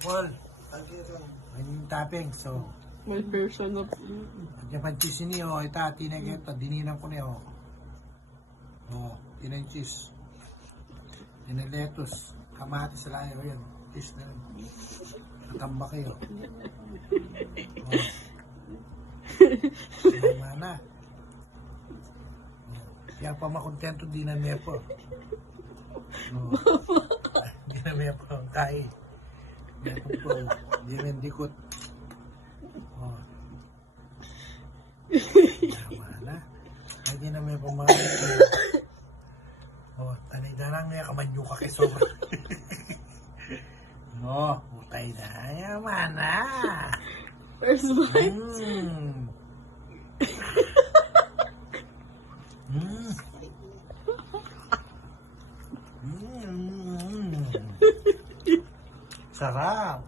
Paul. Ang tapping. So, May version of... Japan cheese niyo. Ita, tinageta. Dininan ko niyo. Oh, tinan cheese. Tinan lettuce. Kamatis sa layo. Yan. Cheese na yun. Natamba kayo. Oh. Tama na. Kaya pa makontento di na may po. No. Di na may po ang kai. Di na po. Di na dikot. Oh. Tama na. Ay di na may pumalit. Oh, tanay na lang nga kamanyo ka kay sobra. No, utay na. Yaman na. First bite. Sarap.